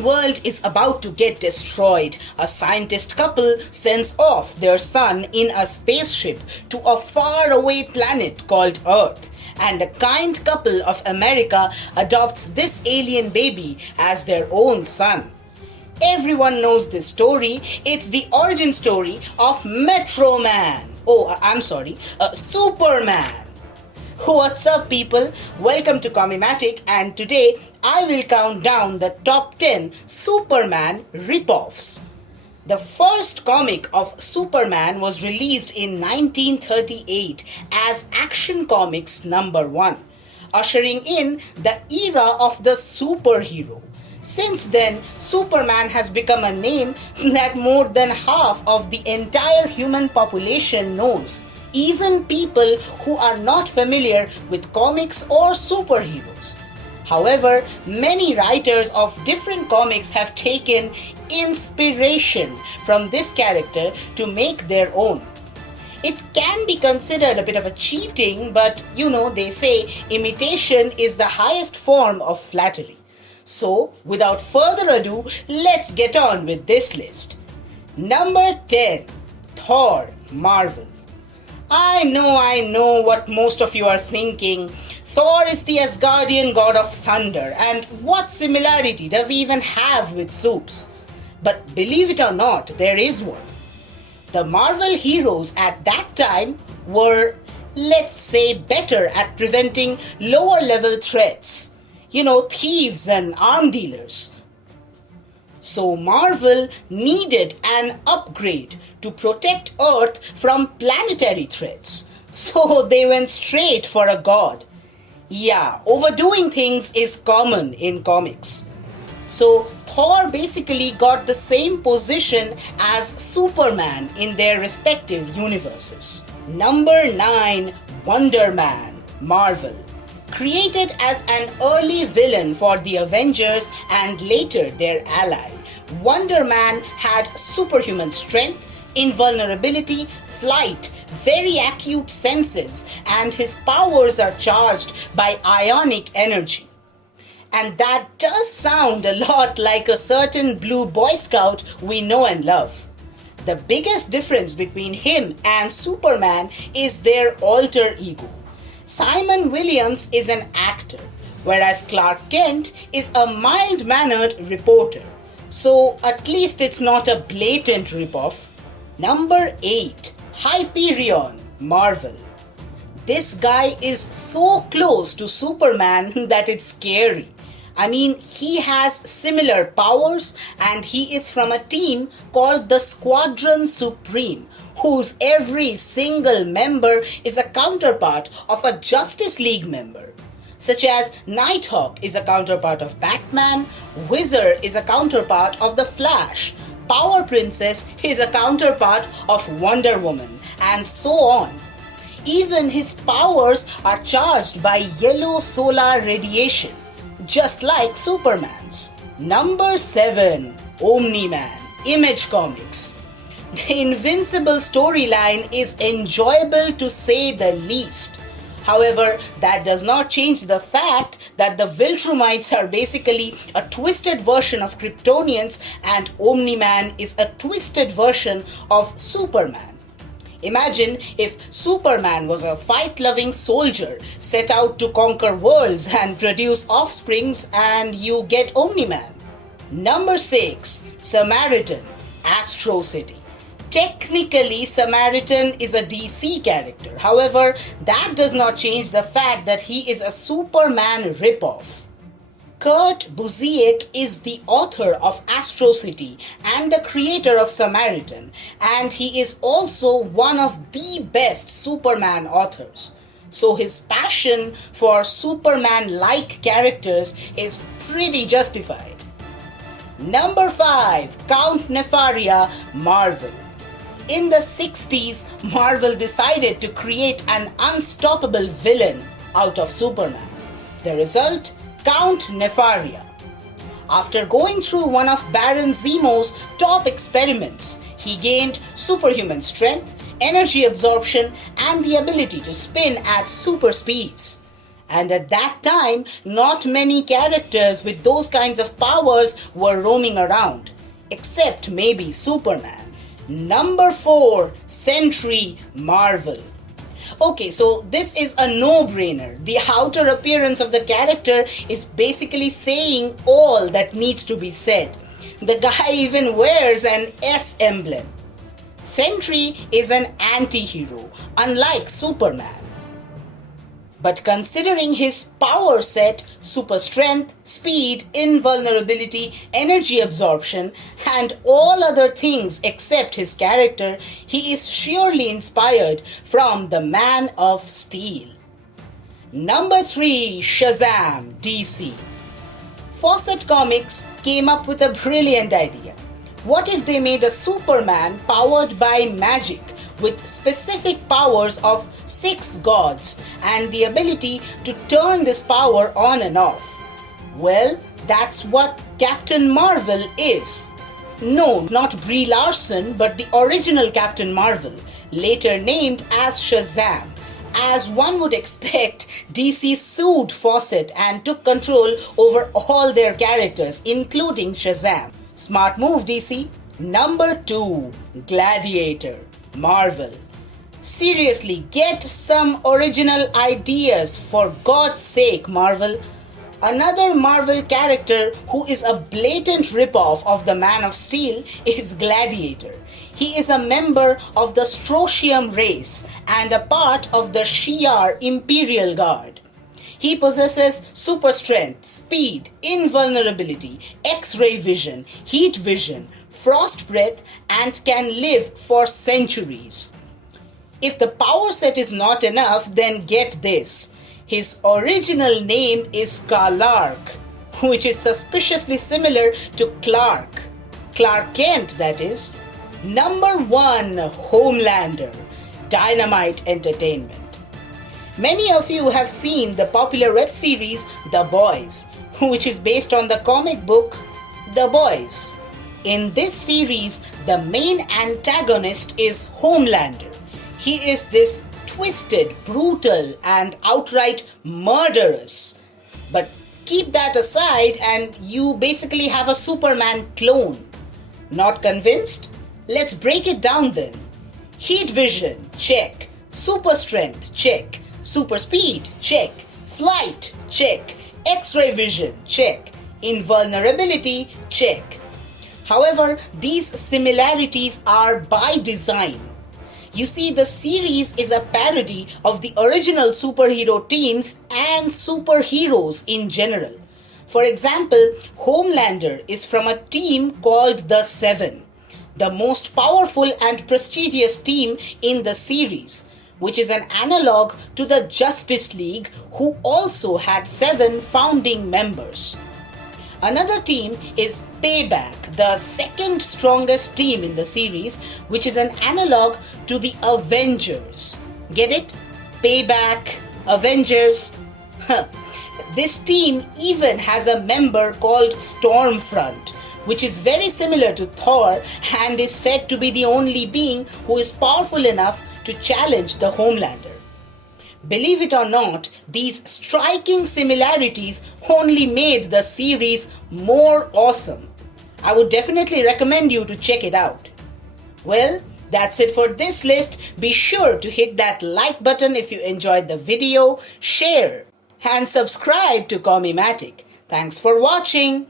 alien world is about to get destroyed. A scientist couple sends off their son in a spaceship to a faraway planet called Earth. And a kind couple of America adopts this alien baby as their own son. Everyone knows this story. It's the origin story of Metro Man. Superman. What's up, people? Welcome to Comimatic, and today I will count down the top 10 Superman ripoffs. The first comic of Superman was released in 1938 as Action Comics number 1, ushering in the era of the superhero. Since then, Superman has become a name that more than half of the entire human population knows, even people who are not familiar with comics or superheroes. However, many writers of different comics have taken inspiration from this character to make their own. It can be considered a bit of a cheating, but they say imitation is the highest form of flattery. So, without further ado, let's get on with this list. Number 10. Thor, Marvel. I know what most of you are thinking. Thor is the Asgardian god of thunder, and what similarity does he even have with Supes? But believe it or not, there is one. The Marvel heroes at that time were, let's say, better at preventing lower level threats. Thieves and arm dealers. So Marvel needed an upgrade to protect Earth from planetary threats. So they went straight for a god. Yeah, overdoing things is common in comics. So Thor basically got the same position as Superman in their respective universes. Number 9. Wonder Man, Marvel. Created as an early villain for the Avengers and later their ally, Wonder Man had superhuman strength, invulnerability, flight, very acute senses, and his powers are charged by ionic energy. And that does sound a lot like a certain blue Boy Scout we know and love. The biggest difference between him and Superman is their alter ego. Simon Williams is an actor, whereas Clark Kent is a mild-mannered reporter. So at least it's not a blatant ripoff. Number 8. Hyperion, Marvel. This guy is so close to Superman that it's scary. I mean, he has similar powers, and he is from a team called the Squadron Supreme, whose every single member is a counterpart of a Justice League member. Such as Nighthawk is a counterpart of Batman, Wizard is a counterpart of the Flash, Power Princess is a counterpart of Wonder Woman, and so on. Even his powers are charged by yellow solar radiation, just like Superman's. Number 7. Omni-Man, Image Comics. The Invincible storyline is enjoyable to say the least. However, that does not change the fact that the Viltrumites are basically a twisted version of Kryptonians, and Omni-Man is a twisted version of Superman. Imagine if Superman was a fight-loving soldier set out to conquer worlds and produce offsprings, and you get Omni-Man. Number 6. Samaritan, Astro City. Technically, Samaritan is a DC character. However, that does not change the fact that he is a Superman ripoff. Kurt Busiek is the author of Astro City and the creator of Samaritan, and he is also one of the best Superman authors. So his passion for Superman-like characters is pretty justified. Number 5. Count Nefaria, Marvel. In the 60s, Marvel decided to create an unstoppable villain out of Superman. The result? Count Nefaria. After going through one of Baron Zemo's top experiments, he gained superhuman strength, energy absorption, and the ability to spin at super speeds. And at that time, not many characters with those kinds of powers were roaming around, except maybe Superman. Number 4, Sentry Marvel. Okay, so this is a no-brainer. The outer appearance of the character is basically saying all that needs to be said. The guy even wears an S emblem. Sentry is an anti-hero, unlike Superman. But considering his power set, super strength, speed, invulnerability, energy absorption, and all other things except his character, he is surely inspired from the Man of Steel. Number 3, Shazam, DC. Fawcett Comics came up with a brilliant idea. What if they made a Superman powered by magic, with specific powers of 6 gods and the ability to turn this power on and off? Well, that's what Captain Marvel is. No, not Brie Larson, but the original Captain Marvel, later named as Shazam. As one would expect, DC sued Fawcett and took control over all their characters, including Shazam. Smart move, DC. Number 2, Gladiator, Marvel. Seriously, get some original ideas, for God's sake, Marvel. Another Marvel character who is a blatant ripoff of the Man of Steel is Gladiator. He is a member of the Strosium race and a part of the Shi'ar Imperial Guard. He possesses super strength, speed, invulnerability, X-ray vision, heat vision, frost breath, and can live for centuries. If the power set is not enough, then get this. His original name is Clark, which is suspiciously similar to Clark Kent, that is. Number 1, Homelander, Dynamite Entertainment. Many of you have seen the popular web series The Boys, which is based on the comic book The Boys. In this series, the main antagonist is Homelander. He is this twisted, brutal, and outright murderous. But keep that aside and you basically have a Superman clone. Not convinced? Let's break it down then. Heat vision, check. Super strength, check. Super speed, check. Flight, check. X-ray vision, check. Invulnerability, check. However, these similarities are by design. You see, the series is a parody of the original superhero teams and superheroes in general. For example, Homelander is from a team called the Seven, the most powerful and prestigious team in the series, which is an analog to the Justice League, who also had 7 founding members. Another team is Payback, the second strongest team in the series, which is an analog to the Avengers. Get it? Payback, Avengers. This team even has a member called Stormfront, which is very similar to Thor and is said to be the only being who is powerful enough to challenge the Homelander. Believe it or not, these striking similarities only made the series more awesome. I would definitely recommend you to check it out. Well, that's it for this list. Be sure to hit that like button if you enjoyed the video, share, and subscribe to Comimatic. Thanks for watching.